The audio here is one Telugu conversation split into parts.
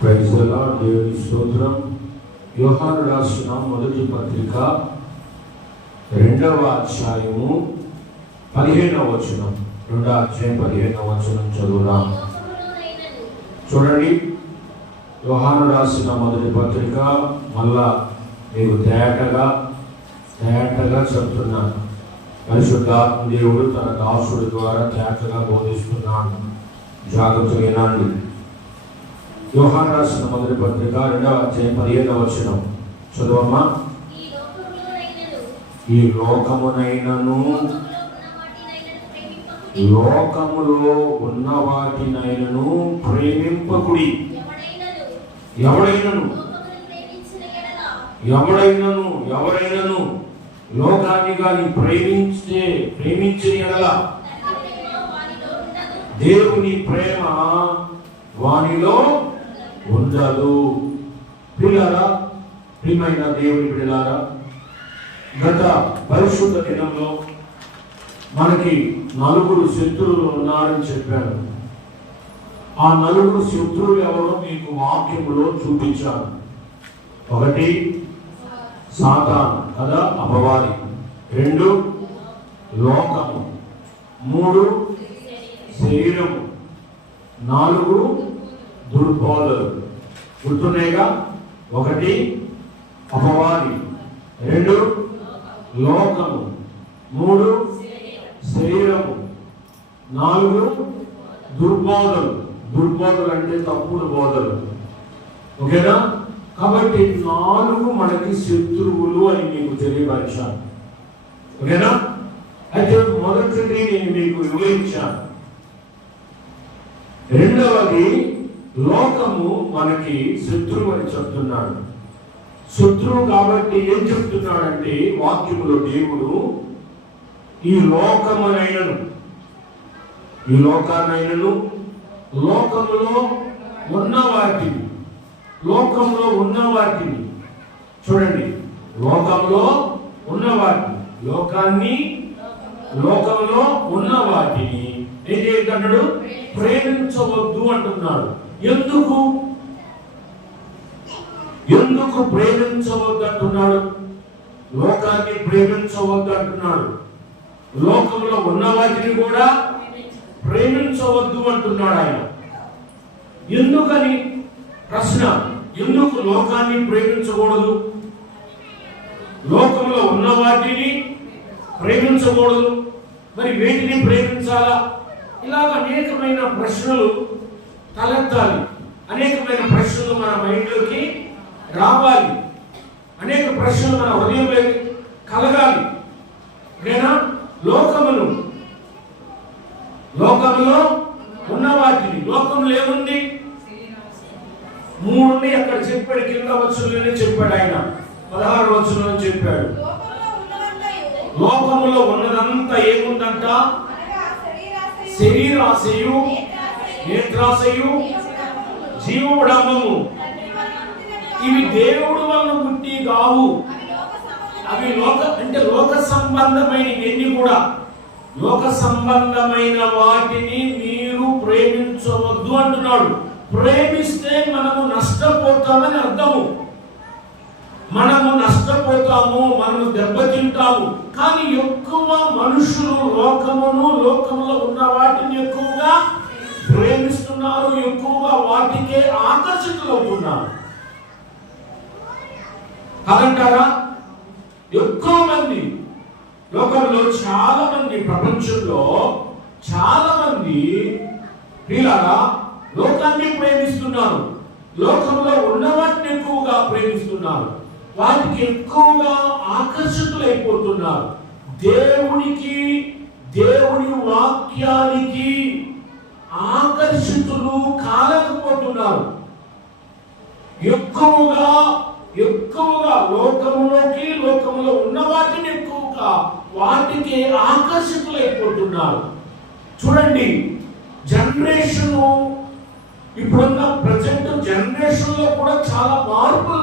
Praise the lord. దేవుని స్తోత్రం. యోహాను రాసిన మొదటి పత్రిక 2వ అధ్యాయము 15వ వచనం. 2వ అధ్యాయం 15వ వచనం చదువుదాం. చూడండి, యోహాను రాసిన మొదటి పత్రిక మళ్ళా మీకు తేటగా చెప్తున్నాను. పరిశుద్ధాత్మ దేవుడు తన దాసుడి ద్వారా తేటగా బోధిస్తున్నాడు. జాగ్రత్తగా వినండి. యోహాను రాసిన మొదటి పత్రిక 2వ అధ్యాయం 15వ వచనం చదువమ్మా. ఈ లోకమునైనను లోకములో ఉన్న వాటినైనను ప్రేమింపకుడి. ఎవరైనను లోకాన్ని కానీ ప్రేమించిన ఎడల దేవుని ప్రేమ వానిలో ఉండదు. పిల్లరా, ప్రియమైన దేవుని బిడ్డలారా, గత పరిశుద్ధ దినంలో మనకి 4 శత్రువులు ఉన్నారని చెప్పారు. ఆ 4 శత్రువులు ఎవరో మీకు వాక్యములో చూపించారు. 1 సాతాను కదా, అపవాది. 2 లోకము. 3 శరీరము. 4 దుర్బోధలు. గుర్తున్నాయిగా? 1 అపవాది, 2 లోకము, 3 శరీరము, 4 దుర్బోధలు. దుర్బోధలు అంటే తప్పుడు బోధలు. ఓకేనా? కాబట్టి 4 మనకి శత్రువులు అని మీకు తెలియపరిచాను. ఓకేనా? అయితే మొదటిది నేను మీకు వివరించాను. 2వది లోకము మనకి శత్రువు అని చెప్తున్నాడు. శత్రువు కాబట్టి ఏం చెప్తున్నాడంటే వాక్యములో దేవుడు ఈ లోకాన్నైనను లోకములో ఉన్న వాటిని చూడండి. లోకంలో ఉన్న వాటిని, లోకంలో ఉన్న వాటిని ఏం చేయగలడు? ప్రేమించవద్దు అంటున్నాడు. ఎందుకు ప్రేమించవద్దు అంటున్నాడు? లోకాన్ని ప్రేమించవద్దు అంటున్నాడు. లోకంలో ఉన్న వాటిని కూడా ప్రేమించవద్దు అంటున్నాడు ఆయన. ఎందుకని ప్రశ్న? ఎందుకు లోకాన్ని ప్రేమించకూడదు? లోకంలో ఉన్న వాటిని ప్రేమించకూడదు, మరి వేటిని ప్రేమించాలా? ఇలాగ అనేకమైన ప్రశ్నలు తలెత్తాలి. అనేకమైన ప్రశ్నలు మన మైండ్లోకి రావాలి. అనేక ప్రశ్నలు మన హృదయంలో కలగాలి. ఓకేనా? లోకములో ఉన్న వాటిని, లోకంలో ఏముంది? 3 అక్కడ చెప్పాడు. కింద వచనంలోనే చెప్పాడు ఆయన. 16వ వచనంలో చెప్పాడు. లోకములో ఉన్నదంతా ఏముందంట? శరీరాశయు, నేత్రాశయు, జీవోడంబము. ఇవి దేవుడు వలన పుట్టి కావు. అవి లోక సంబంధమైన ఎన్ని కూడా లోక సంబంధమైన వాటిని మీరు ప్రేమించవద్దు అంటున్నాడు. ప్రేమిస్తే మనము నష్టపోతామని అర్థము. మనము నష్టపోతాము, మనము దెబ్బతింటాము. కానీ ఎక్కువ మనుషులు లోకములో ఉన్న వాటిని ఎక్కువగా ప్రేమిస్తున్నారు, ఎక్కువగా వాటికే ఆకర్షితులవుతున్నారు. కాదంటారా? ఎక్కువ మంది లోకంలో, చాలా మంది, ప్రపంచంలో చాలా మంది పిల్లలా లోకాన్ని ప్రేమిస్తున్నారు. లోకంలో ఉన్న వాటిని ఎక్కువగా ప్రేమిస్తున్నారు. వాటికి ఎక్కువగా ఆకర్షితులైపోతున్నారు. దేవుని వాక్యానికి ఆకర్షితులు కాలేకపోతున్నారు. ఎక్కువగా లోకములో ఉన్న వాటిని ఎక్కువగా వాటికి ఆకర్షితులైపోతున్నారు. చూడండి, జనరేషను, ఇప్పుడున్న ప్రజెంట్ జనరేషన్ లో కూడా చాలా మార్పులు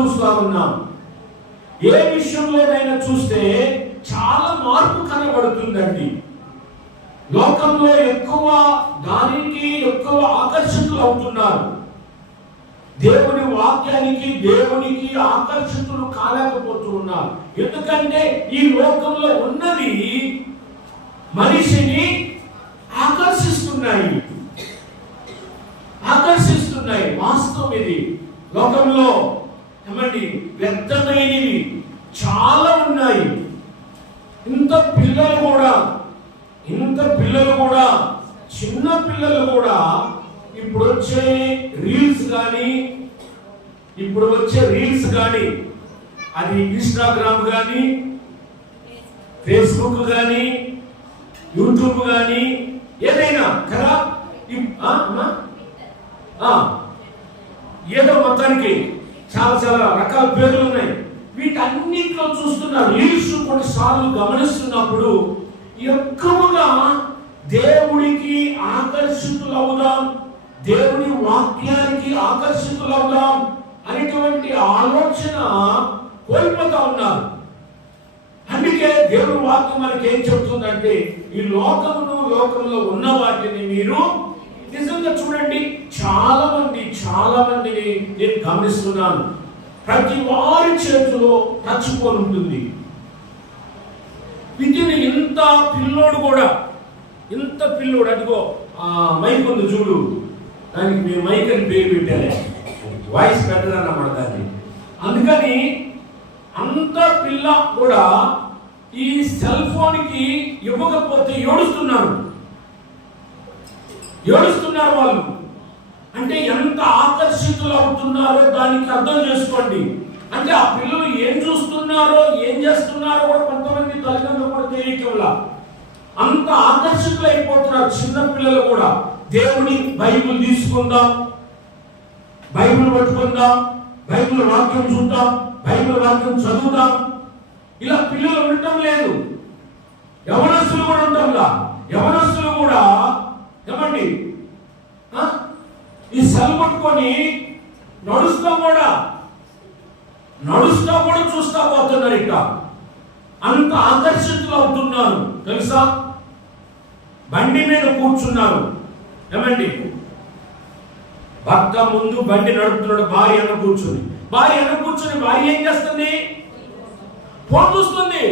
చూస్తా ఉన్నాం. ఏ విషయంలోనైనా చూస్తే చాలా మార్పు కనబడుతుందండి. లోకంలో ఎక్కువ దానికి ఎక్కువ ఆకర్షితులు అవుతున్నారు. దేవుని వాక్యానికి, దేవునికి ఆకర్షితులు కాలేకపోతూ ఉన్నారు. ఎందుకంటే ఈ లోకంలో ఉన్నది మనిషిని ఆకర్షిస్తున్నాయి. వాస్తవం ఇది. లోకంలో ఏమండి వ్యర్థమైనవి చాలా ఉన్నాయి. ఇంత పిల్లలు కూడా చిన్న పిల్లలు కూడా ఇప్పుడు వచ్చే రీల్స్ కానీ అది ఇన్స్టాగ్రామ్ కానీ ఫేస్బుక్ కానీ యూట్యూబ్ కానీ ఏదైనా కదా, ఏదో మొత్తానికి చాలా రకాల పేర్లు ఉన్నాయి. వీటన్నిటిలో చూస్తున్నారు. రీల్స్ కొన్నిసార్లు గమనిస్తున్నప్పుడు ఎక్కువగా దేవుడికి ఆకర్షితులవుదాం, దేవుని వాక్యానికి ఆకర్షితులవుదాం అనేటువంటి ఆలోచన కోల్పోతా ఉన్నారు. అందుకే దేవుని వాక్యం మనకి ఏం చెప్తుందంటే, ఈ లోకంలో ఉన్న వాటిని మీరు నిజంగా చూడండి. చాలా మందిని నేను గమనిస్తున్నాను. ప్రతి వారి చేతిలో టచ్ ఫోన్ ఉంటుంది. వీటిని ఇంత పిల్లోడు అదిగో మైక్ ఉంది చూడు, దానికి మేము మైక్ అని పేరు పెట్టాలి, వాయిస్ పెట్టదన్నమాట దాన్ని. అందుకని అంత పిల్ల కూడా ఈ సెల్ ఫోన్కి ఇవ్వకపోతే ఏడుస్తున్నారు వాళ్ళు. అంటే ఎంత ఆకర్షితులు అవుతున్నారో దానికి అర్థం చేసుకోండి. అంటే ఆ పిల్లలు ఏం చూస్తున్నారో ఏం చేస్తున్నారో కూడా కొంతమంది తల్లిదండ్రులు కూడా తెలియటంలా అంత ఆకర్షితులు అయిపోతున్నారు. చిన్న పిల్లలు కూడా దేవుని బైబిల్ తీసుకుందాం, బైబిల్ పట్టుకుందాం, బైబిల్ వాక్యం చూద్దాం, బైబిల్ వాక్యం చదువుదాం, ఇలా పిల్లలు ఉండటం లేదు. యవనస్తులు కూడా ఉండటంలా. యవనస్తులు కూడా ఏమండి ఈ సెల్ పట్టుకొని నడుస్తా కూడా చూస్తా పోతున్నారు. ఇక అంత ఆకర్షితులు అవుతున్నారు తెలుసా. బండి మీద కూర్చున్నారు ఏమండి, భర్త ముందు బండి నడుపుతున్నాడు, భార్య అన్న కూర్చుని భార్య ఏం చేస్తుంది? ఫోన్ చూస్తుంది.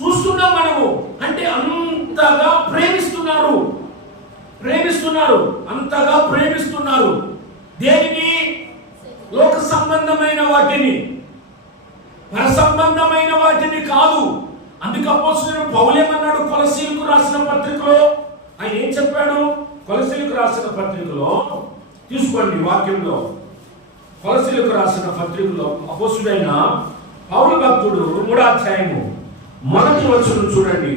చూస్తున్నాం మనము. అంటే అంతగా ప్రేమిస్తున్నారు, అంతగా ప్రేమిస్తున్నారు. దేనిని? లోక సంబంధమైన వాటిని, పర సంబంధమైన వాటిని కాదు. అందుకే అపోస్తలుడైన పౌలు ఏమన్నాడు కొలస్సీయులకు రాసిన పత్రికలో? ఆయన ఏం చెప్పాడు? కొలస్సీయులకు రాసిన పత్రికలో తీసుకోండి, వాక్యంలో కొలస్సీయులకు రాసిన పత్రికలో అపోస్తలుడైన పౌలు భక్తుడు 3వ అధ్యాయము 1వ వచనం చూడండి.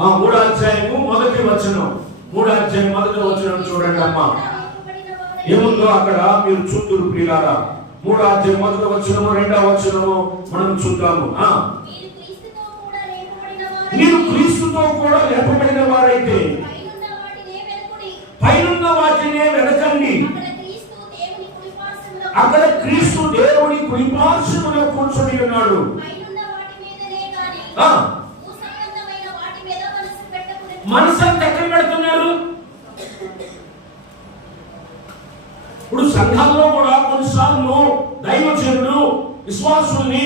3వ అధ్యాయము 1వ వచనం, 3వ అధ్యాయం 1వ వచనం చూడండి అమ్మా. ఏముందో అక్కడ మీరు చూద్దురు ప్రియులారా. 3వ అధ్యాయం 1వ వచనము 2వ వచనము మనం చూద్దాము. మీరు క్రీస్తుతో కూడా లేపబడిన వారైతే పైనున్న వాటినే వెనకండి. అక్కడ క్రీస్తు దేవుని కుడిపార్శ్వములో కూర్చొని ఉన్నాడు. మనసంతా ఎక్కడ పెడుతున్నారు? ఇప్పుడు సంఘాల్లో కూడా కొన్నిసార్లు దైవజనుడు విశ్వాసుల్ని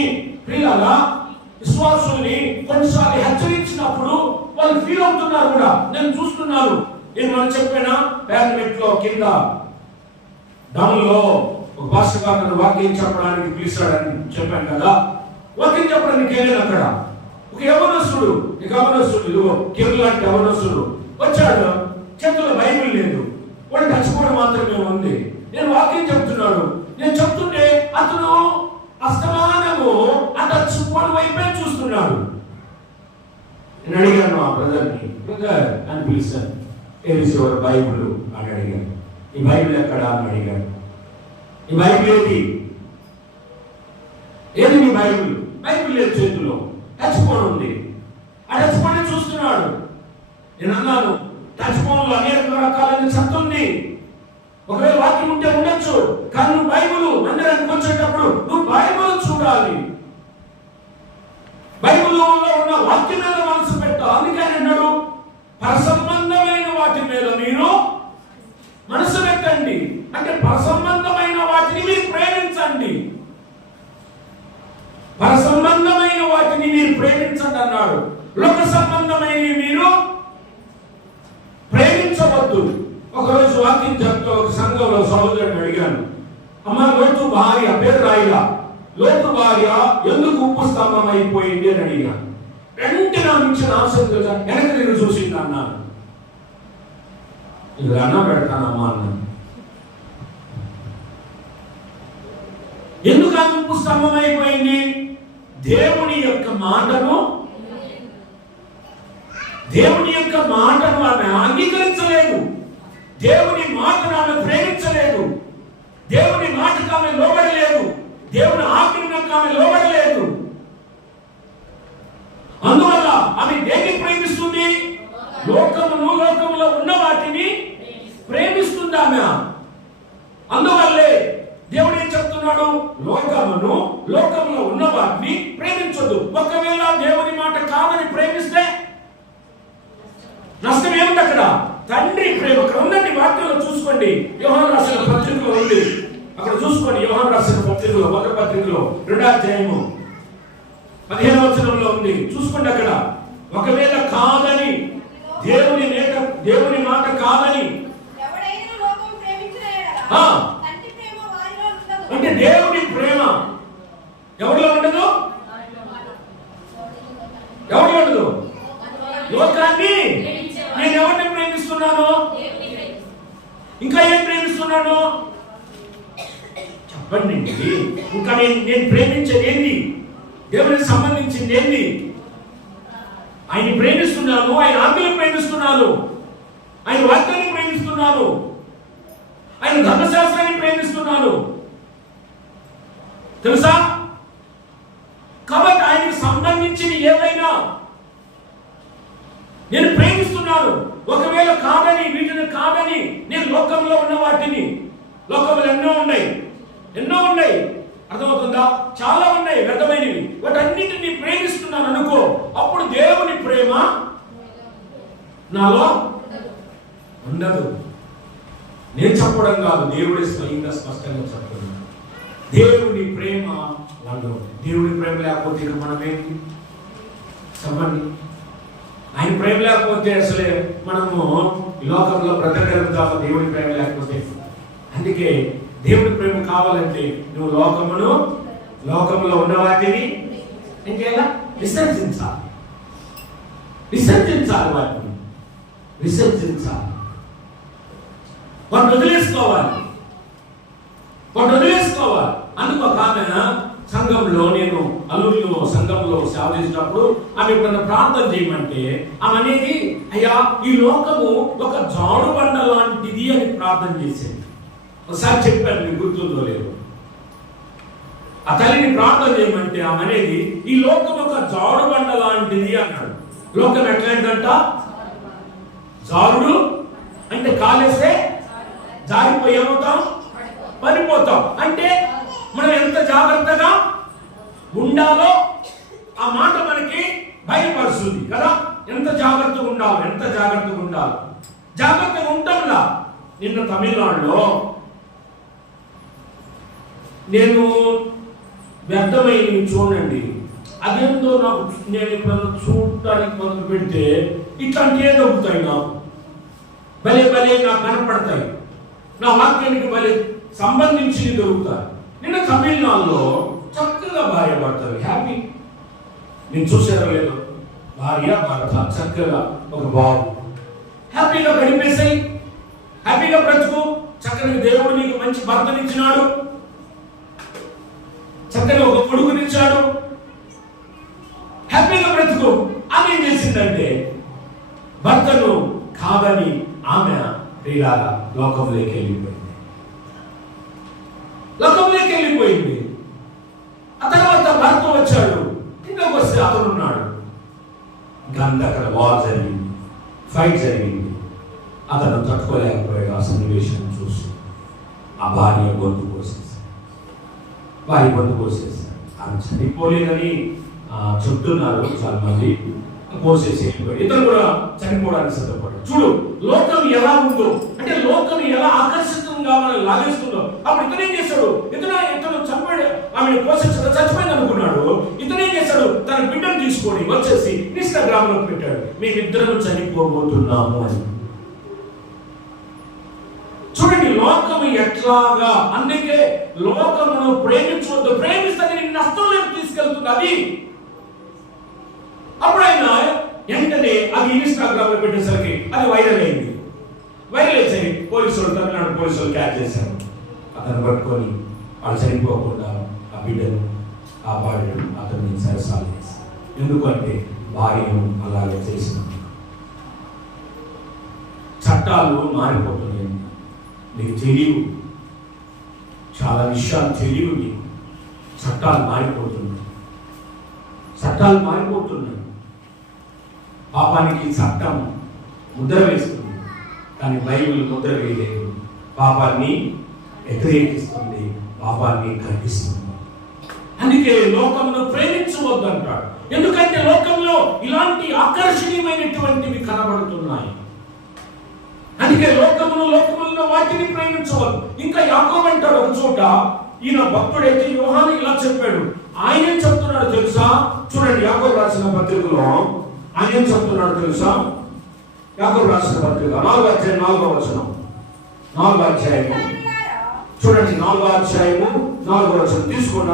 కొన్నిసార్లు హెచ్చరించినప్పుడు వాళ్ళు ఫీల్ అవుతున్నారు కూడా. నేను చూస్తున్నాను. నేను మనం చెప్పానా పార్లమెంట్ లో కింద డౌన్ లో ఒక పాస్టర్ గారు వాక్యం చెప్పడానికి పిలిచాడని చెప్పాను కదా. వాక్యం చెప్పడానికి వెళ్ళాను. అక్కడ ఒక యవనస్తుడు ఇదిగో కిరు లాంటి యవనస్తుడు వచ్చాడు. చేతుల్లో బైబిల్ లేదు, వాడు టచ్కోవడం మాత్రమే ఉంది. నేను వాక్యం చెప్తున్నాడు. నేను చెప్తుంటే అతను అస్తమానము ఆ టచ్కోవడం వైపే చూస్తున్నాడు. నేను అడిగాను ఆ బ్రదర్ని, బ్రదర్ అని పిలిచాను, ఏది బైబిల్ అని అడిగాను. ఈ బైబిల్ ఎక్కడా అని అడిగాను. ఈ బైబిల్ ఏది నీ బైబిల్? బైబిల్ లేదు చేతుల్లో, టచ్ ఫోన్ ఉంది. ఆ టచ్ ఫోన్ చూస్తున్నాడు. నేను అన్నాను, టచ్ ఫోన్ లో అనేక రకాలైన శక్తి ఉంది. ఒకవేళ వాక్యం ఉంటే ఉండొచ్చు, కానీ నువ్వు బైబిల్ మందిరానికి వచ్చేటప్పుడు నువ్వు బైబిల్ చూడాలి. బైబిల్లో ఉన్న వాక్యం మీద మనసు పెట్టాలి. అందుకని అన్నాడు, పరసంబంధమైన వాటి మీద మీరు వద్దు. ఒకరోజు వాకింగ్ చెప్తూ ఒక సంఘంలో సహోదరుని అడిగాను, అమ్మ లోతు భార్య పేరు రాయిలా, లోతు భార్య ఎందుకు ఉప్పు స్తంభం అయిపోయింది అని అడిగాను. వెంటనే నా నుంచి ఆసక్తిగా వెనక తిరిగి చూసింది అన్నాను. ఇది అన్న పెడతానమ్మా అన్నాను. ఎందుకు ఆమె ఉప్పు స్తంభం అయిపోయింది? దేవుని యొక్క మాటను ఆమె అంగీకరించలేదు. దేవుని మాటను ఆమె ప్రేమించలేదు. దేవుని మాటకు ఆమె లోబడలేదు. దేవుని ఆజ్ఞలకు ఆమె లోబడలేదు. అందువల్ల ఆమె దేన్ని ప్రేమిస్తుంది? లోకములో ఉన్న వాటిని ప్రేమిస్తుంది ఆమె. అందువల్లే దేవుడు ఏం చెప్తున్నాడు? లోకములో ఉన్న వాటిని ప్రేమించొద్దు. ఒకవేళ దేవుని మాట కాదని ప్రేమిస్తే నష్టం ఏమిటి? అక్కడ తండ్రి ప్రేమ. అక్కడ ఉన్నది వాక్యంలో చూసుకోండి. యోహాను రాసిన పత్రికలో ఉంది, అక్కడ చూసుకోండి. యోహాను రాసిన పత్రికలో, మొదటి పత్రికలో 2వ అధ్యాయము 15వ వచనంలో ఉంది, చూసుకోండి. అక్కడ ఒకవేళ కాదని దేవుని మాట కాదని అంటే దేవుని ప్రేమ ఎవరిలో ఉండదు? ఎవరిలో ఉండదు? లోకాన్ని నేను ఎవరిని ప్రేమిస్తున్నాను? ఇంకా ఏం ప్రేమిస్తున్నాను చెప్పండి. ఇంకా నేను ప్రేమించేది ఏంటి? దేవునికి సంబంధించింది ఏంటి? ఆయన ప్రేమిస్తున్నాను, ఆయన ఆజ్ఞలను ప్రేమిస్తున్నాను, ఆయన వాక్యాన్ని ప్రేమిస్తున్నాను, ఆయన ధర్మశాస్త్రాన్ని ప్రేమిస్తున్నాను. తెలుసా? కాబట్టి ఆయనకు సంబంధించిన ఏవైనా నేను ప్రేమిస్తున్నాను. ఒకవేళ కాదని, వీటిని కాదని, నేను లోకంలో ఉన్న వాటిని, లోకంలో ఎన్నో ఉన్నాయి, అర్థమవుతుందా? చాలా ఉన్నాయి వ్యర్థమైనవి, వాటన్నిటిని ప్రేమిస్తున్నాను అనుకో. అప్పుడు దేవుని ప్రేమ నాలో ఉండదు. నేను చెప్పడం కాదు, దేవుడే స్వయంగా స్పష్టంగా చెప్తున్నాడు. దేవుని ప్రేమ ఉండదు. దేవుని ప్రేమ లేకపోతే ఇక మనం ఏంటి చెప్పండి? ఆయన ప్రేమ లేకపోతే అసలే మనము ఈ లోకంలో బ్రతకగలుగుతాము. దేవుని ప్రేమ లేకపోతే. అందుకే దేవుని ప్రేమ కావాలంటే నువ్వు లోకములో ఉన్న వాటిని ఇంకేలా విసర్జించాలి. వాటిని వదిలేసుకోవాలి. అందుకు ఒక ఆమె సంఘంలో, నేను అల్లూరులో సంఘంలో సేవ చేసేటప్పుడు ఆమె ఎప్పుడన్నా ప్రార్థన చేయమంటే ఆమె అనేది, అయ్యా ఈ లోకము ఒక జాడు బండ లాంటిది అని ప్రార్థన చేసేది. ఒకసారి చెప్పాను, మీకు గుర్తుందో లేదు. ఆ తల్లిని ప్రార్థన చేయమంటే ఆమె అనేది, ఈ లోకం ఒక జాడు బండ లాంటిది అన్నాడు. లోకం ఎట్లాంటిదంట? జారుడు అంటే కాలేస్తే జారిపోయామవుతాం, పడిపోతాం. అంటే మనం ఎంత జాగ్రత్తగా ఉండాలో ఆ మాట మనకి బయలుపరుస్తుంది కదా. ఎంత జాగ్రత్తగా ఉండాలి. జాగ్రత్తగా ఉంటాంలా. నిన్న తమిళనాడులో నేను వ్యర్థమైనవి చూడండి, అదేందో నాకు, నేను ఇప్పుడు చూడటానికి మొదలు పెడితే ఇట్లాంటివే దొరుకుతాయి. నాకు భలే నాకు కనపడతాయి. నా వాక్యానికి భలే సంబంధించి దొరుకుతాయి. నిన్న తమిళనాడులో చక్కగా భార్య భర్తలు హ్యాపీ. నేను చూసారో లేదో, భార్య భర్త చక్కగా ఒక బాబు హ్యాపీగా గడిపేసాయి. హ్యాపీగా బ్రతుకు. చక్కగా దేవుడు నీకు మంచి భర్తనిచ్చినాడు, చక్కగా ఒక కొడుకునిచ్చాడు, హ్యాపీగా బ్రతుకు. ఆమె ఏం చేసిందంటే భర్తను కాదని ఆమె ప్రియులారా లోకంలోకి వెళ్ళిపోయింది. ఆ తర్వాత భర్త వచ్చాడు, ఇంట్లోకి వస్తే అతను ఉన్నాడు. అక్కడ వార్ జరిగింది, ఫైట్ జరిగింది. అతను తట్టుకోలేకపోయాడు. ఆ సన్నివేశం చూసి ఆ భార్య గొంతు కోసేసాడు. ఆమె చనిపోలేదని చెప్తున్నారు చాలా మంది. కోసేసి ఇతను కూడా చనిపోవడానికి సిద్ధపడ్డాడు. చూడు లోకం ఎలా ఉందో, అంటే లోకం ఎలా ఆకర్షితంగా మనం లాగేస్తుందో. అప్పుడు ఇతనేం చేశాడు? ఇతను చంపాడు, ఆమెను కోసేసాడు, చచ్చిపోయింది అనుకున్నాడు. ఇతనేం చేశాడు? తన బిడ్డను తీసుకొని వచ్చేసి ఇన్స్టాగ్రామ్ లో పెట్టాడు, మేమిద్దరం చనిపోబోతున్నాము అని. లోకము ఎట్లాగా, అందుకే లోకమును ప్రేమించవద్దు, ప్రేమిస్తే నిన్ను నష్టంలోకి తీసుకెళ్తుంది అది. అప్పుడు ఆయన వెంటనే అది ఇన్స్టాగ్రామ్ లో పెట్టేసరికి అది వైరల్ అయింది. వైరల్ అయ్యేసరికి పోలీసులు, తమిళనాడు పోలీసులు క్యాచ్ చేశారు. అతను పట్టుకొని వాళ్ళు చనిపోకుండా ఆ బిడ్డను కాపాడడం, అతన్ని సరసాలు చేశారు. ఎందుకంటే భార్యను అలాగే చేసినాం. చట్టాలు మారిపోతున్నాయి, నీకు తెలియవు, చాలా విషయాలు తెలియవు నీకు. చట్టాలు మారిపోతున్నాయి, చట్టాలు మారిపోతున్నాయి. పాపానికి చట్టం ముద్ర వేస్తుంది, కానీ బైబిల్ ముద్ర వేయలేదు. పాపాన్ని వ్యతిరేకిస్తుంది, పాపాన్ని ఖండిస్తుంది. అందుకే లోకమును ప్రేమించవద్దు అంటాడు. ఎందుకంటే లోకంలో ఇలాంటి ఆకర్షణీయమైనటువంటివి కనబడుతున్నాయి. అందుకే లోకములో వాటిని ప్రేమించవద్దు. ఇంకా యాకోబు అంటాడు ఒక చోట, ఈయన భక్తుడైతే యోహాను ఇలా చెప్పాడు. ఆయన ఏం చెప్తున్నాడు తెలుసా? చూడండి, యాకోబు రాసిన పత్రికలో ఆయన ఏం చెప్తున్నాడు తెలుసా? యాకోబు రాసిన పత్రిక 4వ అధ్యాయం 4వ వచనం. 4వ అధ్యాయము చూడండి, 4వ అధ్యాయము 4వ వచనం తీసుకోండి.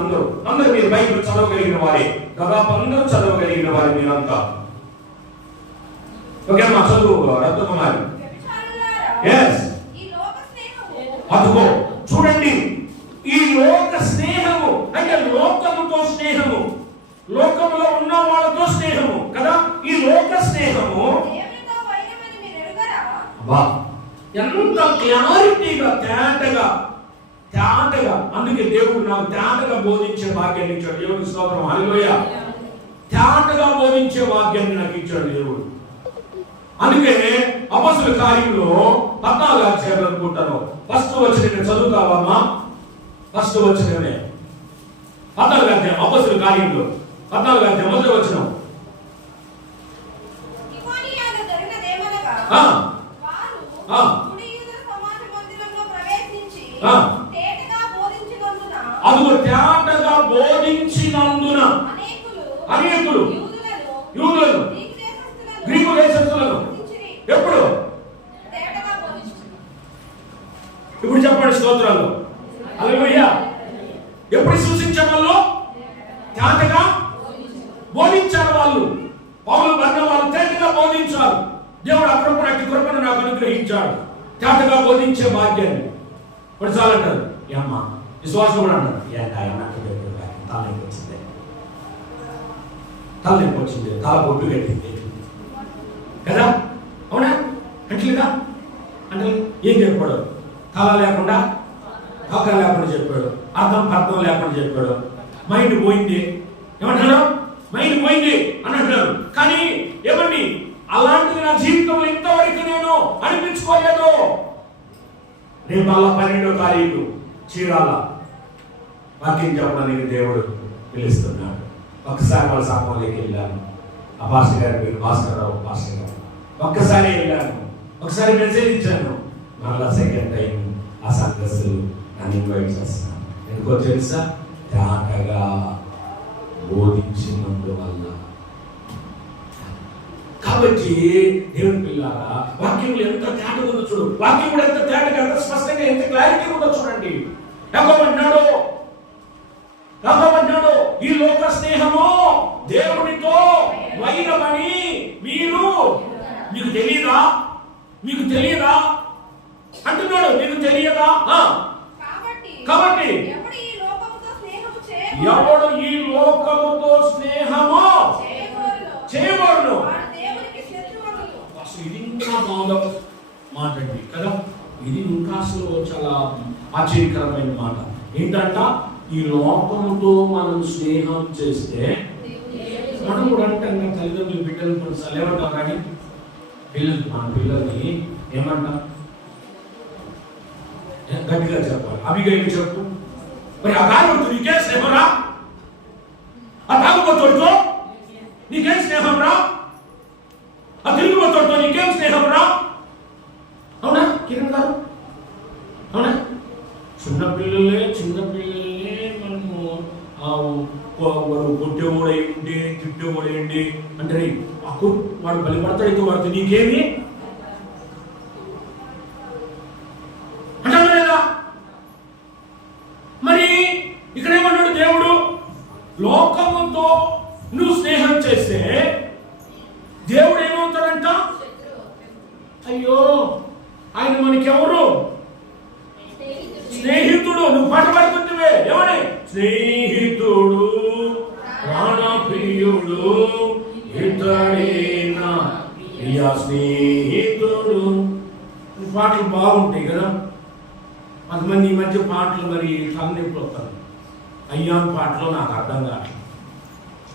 అందరూ మీరు బైబిల్ చదవగలిగిన వారే, దాదాపు అందరూ చదవగలిగిన వారే మీరంతా. ఓకే అమ్మా, చదువు రత్నకుమారి. అదిగో చూడండి, ఈ లోక స్నేహము అంటే లోకముతో స్నేహము, లోకములో ఉన్న వాళ్ళతో స్నేహము కదా. ఈ లోక స్నేహము ఎంత క్లారిటీగా తేటగా. అందుకే దేవుడు నాకు తేటగా బోధించే భాగ్యాన్ని ఇచ్చాడు. దేవుని స్తోత్రం, హల్లెలూయా. తేటగా బోధించే భాగ్యాన్ని నాకు ఇచ్చాడు దేవుడు. అందుకే అపొస్తలుల కార్యంలో 14వ అధ్యాయం అనుకుంటాను, ఫస్ట్ వచనం చదువుతావమ్మా. ఫస్ట్ వచనమే 14వ అధ్యాయం, అపొస్తలుల కార్యంలో 14వ అధ్యాయం 1వ వచనం. అదుగో తేటగా బోధించినందున అనేకులు యూదులను గ్రీకు దేశస్థులను ఎప్పుడు ఇప్పుడు చెప్పండి స్తోత్రాలు, హల్లెలూయా. ఎప్పుడు సూచించారు వాళ్ళు? తేటగా బోధించారు వాళ్ళు. పౌలు బర్నబా వాళ్ళు తేటగా బోధించారు. దేవుడు అప్పుడప్పుడు అట్టి కృపను నాకు అనుగ్రహించాడు, తేటగా బోధించే భాగ్యాన్ని. ఇప్పుడు చాలంటారు, ఏమ్మా విశ్వాసం కూడా అంటారు, తలనొప్పి వచ్చింది, తల బొట్టు కట్టింది కదా, అవునా? అంటలేదా? అంటే ఏం చెప్పాడు? తల లేకుండా తోక లేకుండా చెప్పాడు, అర్థం లేకుండా చెప్పాడు. మైండ్ పోయింది ఏమంటారు? మైండ్ పోయింది అని అంటారు. కానీ ఏమండి, అలాంటిది నా జీవితంలో ఇంతవరకు నేను అనిపించుకోలేదు. రేపు మళ్ళా 12వ తారీఖు చీరాల వాక్యం చెప్పడానికి దేవుడు పిలుస్తున్నాడు. ఒక్కసారి వాళ్ళ సంఘంలోకి వెళ్ళాను. ఆ పాస్టర్ గారి పేరు భాస్కర్రావు పాస్టర్ గారు. ఒక్కసారి వెళ్ళాను, ఒకసారి మెసేజ్ ఇచ్చాను. మళ్ళా సెకండ్ టైం ఆ సంఘస్థులు నన్ను ఇన్వైట్ చేస్తున్నాను. ఎందుకో తెలుసా? తేటగా బోధించినందువల్ల. కాబట్టి దేవుని పిల్లారా, వాక్యంలో ఎంత తేటగా ఉందో చూడు. వాక్యం కూడా ఎంత తేటగా, ఎంత స్పష్టంగా, ఎంత క్లారిటీ ఉందో చూడండి. యాకోబు అన్నాడు, ఈ లోక స్నేహము దేవునితో వైరమని మీకు తెలియదా? మీకు తెలియదా అంటున్నాడు. మీకు తెలియదా? కాబట్టి ఎవడు ఈ లోకముతో స్నేహము చేయబడును. అసలు ఇది ఇంకా బాగా మాట అండి కదా. ఇది ఇంకా అసలు చాలా ఆశ్చర్యకరమైన మాట. ఏంటంట? ఈ లోకముతో మనం స్నేహం చేస్తే, మనం కూడా అంటాం కదా, తల్లిదండ్రులు బిడ్డలు కొన్నిసార్లు ఏమంటాం, కానీ మన పిల్లల్ని ఏమంటాం? గట్టిగా చెప్పాలి. అభిగైలు చెప్పు, మరి ఆ గాలితో నీకే స్నేహం రా, ఆ తాగుబోతుడితో నీకేం స్నేహం రా, ఆ తిరుగుబోతుడితో నీకేం స్నేహం రా. అవునా కిరణ్ గారు? అవునా? చిన్నపిల్లలే మనము వాడు కొట్టేవాడై ఉండి తిట్టేవాడేయండి అంటే వాడు బలిపడతాడు. వాడితో నీకేమి అంటే ఆయన మనకెవరు? స్నేహితుడు. నువ్వు పాట పాడుతుంటే ఏమని? స్నేహితుడు, ప్రాణప్రియుడు, ఇతడేనా ప్రియ స్నేహితుడు. పాటలు బాగుంటాయి కదా. కొంతమంది ఈ మధ్య పాటలు మరి తలనొప్పులు వస్తారు. అయ్యా పాటలు నాకు అర్థం కాదు.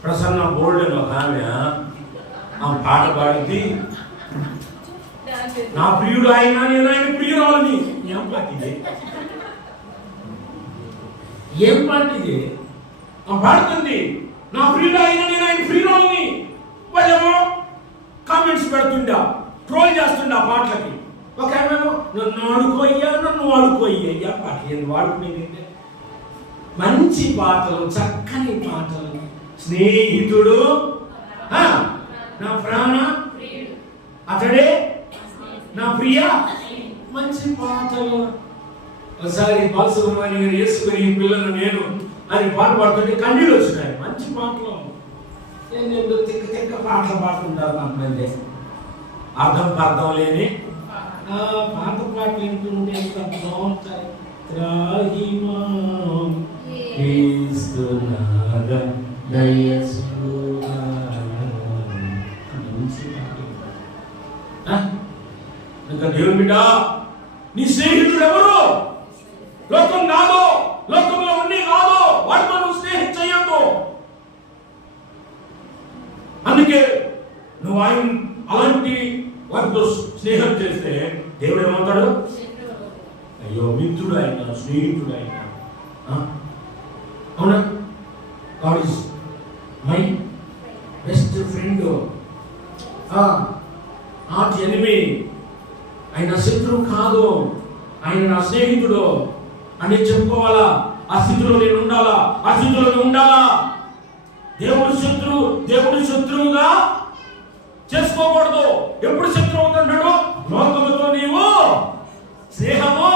ప్రసన్న గోల్డెన్ ఒక ఆమె ఆ పాట పాడింది, నా ప్రియుడు ఆయన, నేను ఆయన ప్రియురాలని. ఏం పాట ఇది? ఏం పాట ఇది? ఆ పాడుతుంది, నా ప్రియుడు ఆయన, నేను ఆయన ప్రియురాలని. వాళ్ళేమో కామెంట్స్ పెడుతుండా, ట్రోల్ చేస్తుండే ఆ పాటలకి. ఒక ఆమెమో నన్ను ఆడుకోయ్యా, నన్ను ఆడుకోయ్యా. పాట ఏంది వాడుకునేది? మంచి పాటలు, చక్కని పాటలు. స్నేహితుడు, నా ప్రాణ అతడే నా ప్రియ. మంచి పాటలు. ఒకసారి బాలసుబ్రహ్మణ్యం గారు యేసుకుని ఈ పిల్లలు నేను అని పాట పాడుతుంటే కన్నీళ్ళు వచ్చినాయి. మంచి పాటలు. నేను తిక్క తిక్క పాటలు పాడుతుంటారు కొంతమంది, అర్థం లేని పాత పాటలు వింటుంటే ఎంత బాగుంటాయి. ఇంకా దేవుని బిడ్డ, నీ స్నేహితుడు ఎవరు? లోకం కాదు, లోకంలో ఉండి కాదు, వాటితో నువ్వు స్నేహం చేయొద్దు. అందుకే నువ్వు ఆయన అలాంటి వాటితో స్నేహం చేస్తే దేవుడు ఏమంటాడు? అయ్యో మిత్రుడు ఆయన, స్నేహితుడు ఆయన. అవునా? God is my best friend, not enemy. ఆయన శత్రువు కాదు, ఆయన నా స్నేహితుడు అని చెప్పుకోవాలా. ఆ స్థితిలో నేను ఉండాలా, ఆ స్థితిలో ఉండాలా. దేవుడు శత్రువుగా చేసుకోకూడదు. ఎప్పుడు శత్రువు అవుతున్నాడు? లోకముతో నీవు స్నేహము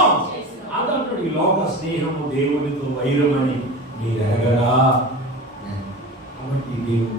అదంటాడు. ఈ లోక స్నేహము దేవునితో వైరమని మీరు ఎరగరా? కాబట్టి దేవుడు